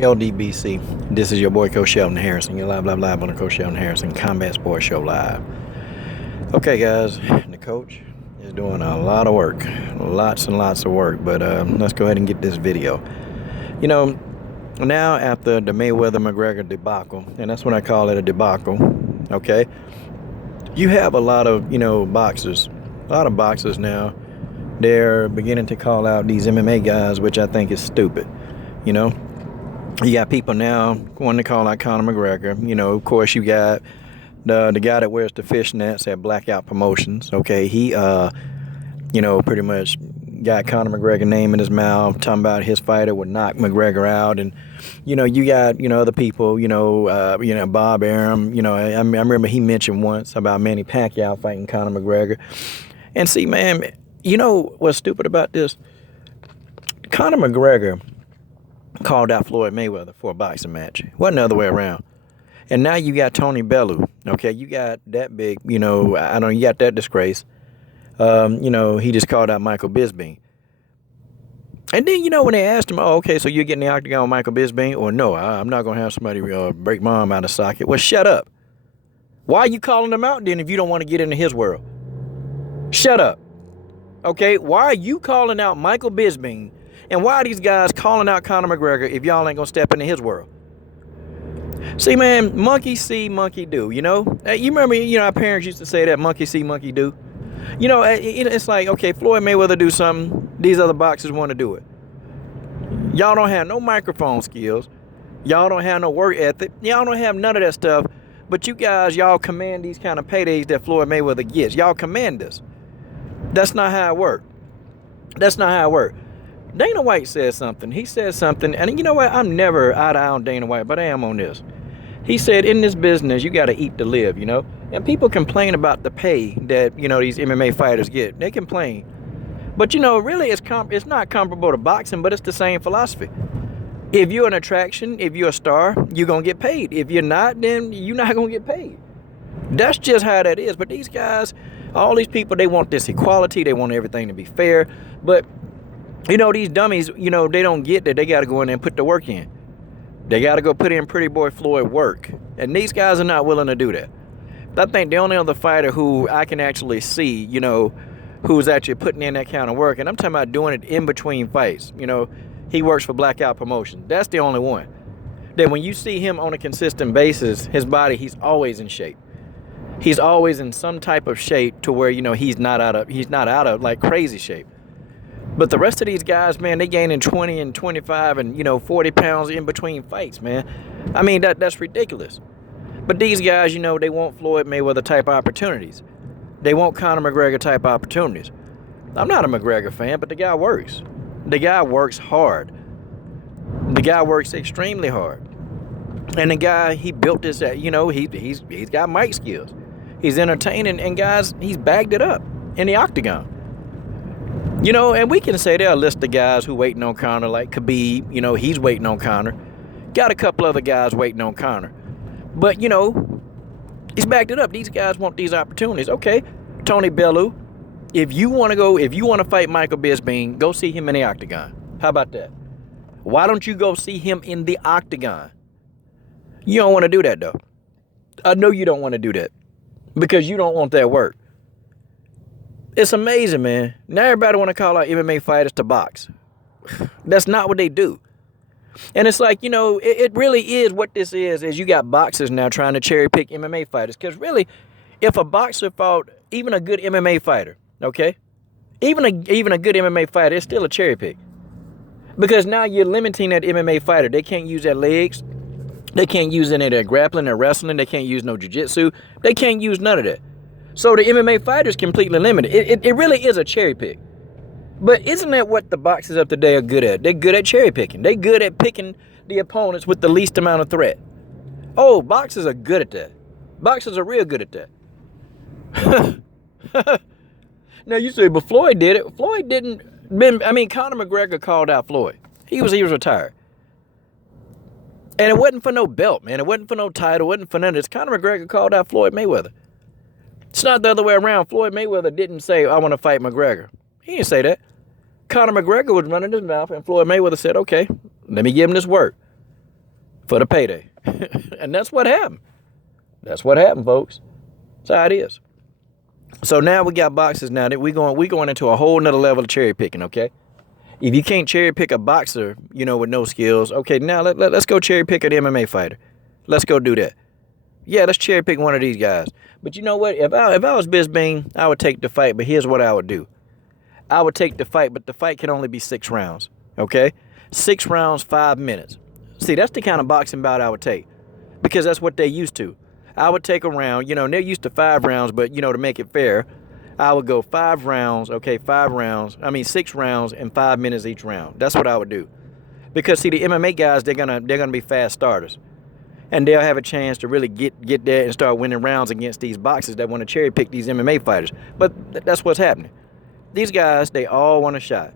LDBC. This is your boy Coach Sheldon Harrison. You're live on the Coach Sheldon Harrison Combat Sports Show live. Okay, guys, the coach is doing a lot of work, lots and lots of work. But let's go ahead and get this video. You know, now after the Mayweather-McGregor debacle, and that's what I call it, a debacle. Okay, you have a lot of boxers now. They're beginning to call out these MMA guys, which I think is stupid. You got people now wanting to call out Conor McGregor. Of course, you got the guy that wears the fishnets at Blackout Promotions. Okay, he pretty much got Conor McGregor name in his mouth, talking about his fighter would knock McGregor out. And you got other people, Bob Arum. I remember he mentioned once about Manny Pacquiao fighting Conor McGregor. And see, man, what's stupid about this? Conor McGregor called out Floyd Mayweather for a boxing match. Wasn't the other way around. And now you got Tony Bellew. Okay, you got that big, you got that disgrace. He just called out Michael Bisping. And then, when they asked him, oh, okay, so you're getting the octagon with Michael Bisping? Or no, I'm not going to have somebody break my arm out of socket. Well, shut up. Why are you calling him out then if you don't want to get into his world? Shut up. Okay, why are you calling out Michael Bisping? And why are these guys calling out Conor McGregor if y'all ain't going to step into his world? See, man, monkey see, monkey do, You remember, our parents used to say that, monkey see, monkey do. It's like, okay, Floyd Mayweather do something, these other boxers want to do it. Y'all don't have no microphone skills. Y'all don't have no work ethic. Y'all don't have none of that stuff. But you guys, y'all command these kind of paydays that Floyd Mayweather gets. Y'all command this. That's not how it works. That's not how it works. Dana White said something. He said something, and you know what? I'm never eye to eye on Dana White, but I am on this. He said, in this business, you got to eat to live, And people complain about the pay that, these MMA fighters get. They complain. But, really, it's not comparable to boxing, but it's the same philosophy. If you're an attraction, if you're a star, you're going to get paid. If you're not, then you're not going to get paid. That's just how that is. But these guys, all these people, they want this equality. They want everything to be fair. But these dummies, they don't get that they got to go in there and put the work in. They got to go put in Pretty Boy Floyd work. And these guys are not willing to do that. I think the only other fighter who I can actually see, who's actually putting in that kind of work, and I'm talking about doing it in between fights. He works for Blackout Promotions. That's the only one. That when you see him on a consistent basis, his body, he's always in shape. He's always in some type of shape to where, he's not out of like crazy shape. But the rest of these guys, man, they gaining 20 and 25 and, 40 pounds in between fights, man. I mean, that's ridiculous. But these guys, they want Floyd Mayweather type opportunities. They want Conor McGregor type opportunities. I'm not a McGregor fan, but the guy works. The guy works hard. The guy works extremely hard. And the guy, he built this, he's got mic skills. He's entertaining, and guys, he's bagged it up in the octagon. And we can say there are a list of guys who waiting on Conor, like Khabib, he's waiting on Conor. Got a couple other guys waiting on Conor. But, he's backed it up. These guys want these opportunities. Okay, Tony Bellew, if you want to fight Michael Bisping, go see him in the octagon. How about that? Why don't you go see him in the octagon? You don't want to do that, though. I know you don't want to do that because you don't want that work. It's amazing, man. Now everybody want to call out MMA fighters to box. That's not what they do. And it's like, it really is what this is you got boxers now trying to cherry pick MMA fighters. Because really, if a boxer fought even a good MMA fighter, okay? Even a good MMA fighter, it's still a cherry pick. Because now you're limiting that MMA fighter. They can't use their legs. They can't use any of their grappling or wrestling. They can't use no jiu-jitsu. They can't use none of that. So the MMA fighter is completely limited. It really is a cherry pick. But isn't that what the boxers of today are good at? They're good at cherry picking. They're good at picking the opponents with the least amount of threat. Oh, boxers are good at that. Boxers are real good at that. Now you say, but Floyd did it. Floyd didn't. Conor McGregor called out Floyd. He was retired. And it wasn't for no belt, man. It wasn't for no title. It wasn't for none of this. Conor McGregor called out Floyd Mayweather. It's not the other way around. Floyd Mayweather didn't say, I want to fight McGregor. He didn't say that. Conor McGregor was running his mouth, and Floyd Mayweather said, okay, let me give him this work. for the payday. And that's what happened. That's what happened, folks. That's how it is. So now we got boxers now that we going into a whole nother level of cherry picking, okay? If you can't cherry pick a boxer, you know, with no skills, okay, now let's go cherry pick an MMA fighter. Let's go do that. Yeah, let's cherry pick one of these guys. But you know what? If I was Bisping, I would take the fight, but here's what I would do. I would take the fight, but the fight can only be 6 rounds, okay? 6 rounds, 5 minutes. See, that's the kind of boxing bout I would take because that's what they're used to. I would take a round, you know, and they're used to 5 rounds, but, you know, to make it fair, I would go 5 rounds, okay, 6 rounds and 5 minutes each round. That's what I would do. Because, see, the MMA guys, they're gonna be fast starters. And they'll have a chance to really get there and start winning rounds against these boxers that want to cherry pick these MMA fighters. But that's what's happening. These guys, they all want a shot.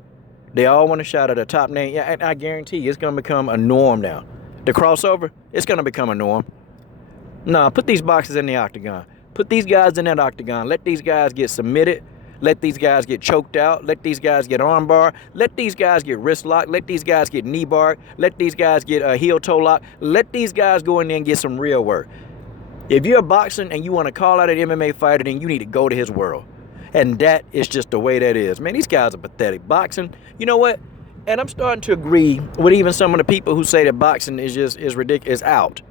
They all want a shot at a top name. Yeah, and I guarantee you, it's going to become a norm now. The crossover, it's going to become a norm. Nah, put these boxers in the octagon. Put these guys in that octagon. Let these guys get submitted. Let these guys get choked out. Let these guys get armbar. Let these guys get wrist lock. Let these guys get knee bar. Let these guys get a heel toe lock. Let these guys go in there and get some real work. If you're boxing and you want to call out an MMA fighter, then you need to go to his world. And that is just the way that is. Man, these guys are pathetic. Boxing, you know what? And I'm starting to agree with even some of the people who say that boxing is ridiculous, is out.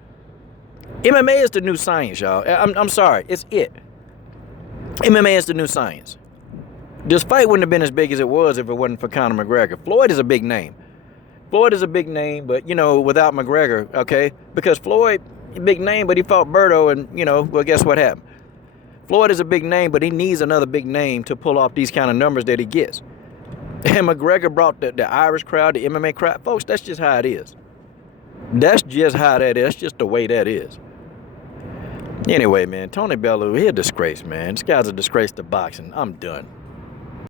MMA is the new science, y'all. I'm sorry, it's it. MMA is the new science. This fight wouldn't have been as big as it was if it wasn't for Conor McGregor. Floyd is a big name. Floyd is a big name, but, you know, without McGregor, okay? Because Floyd, big name, but he fought Berto, and, you know, well, guess what happened? Floyd is a big name, but he needs another big name to pull off these kind of numbers that he gets. And McGregor brought the Irish crowd, the MMA crowd. Folks, that's just how it is. That's just how that is. That's just the way that is. Anyway, man, Tony Bellew, he a disgrace, man. This guy's a disgrace to boxing. I'm done.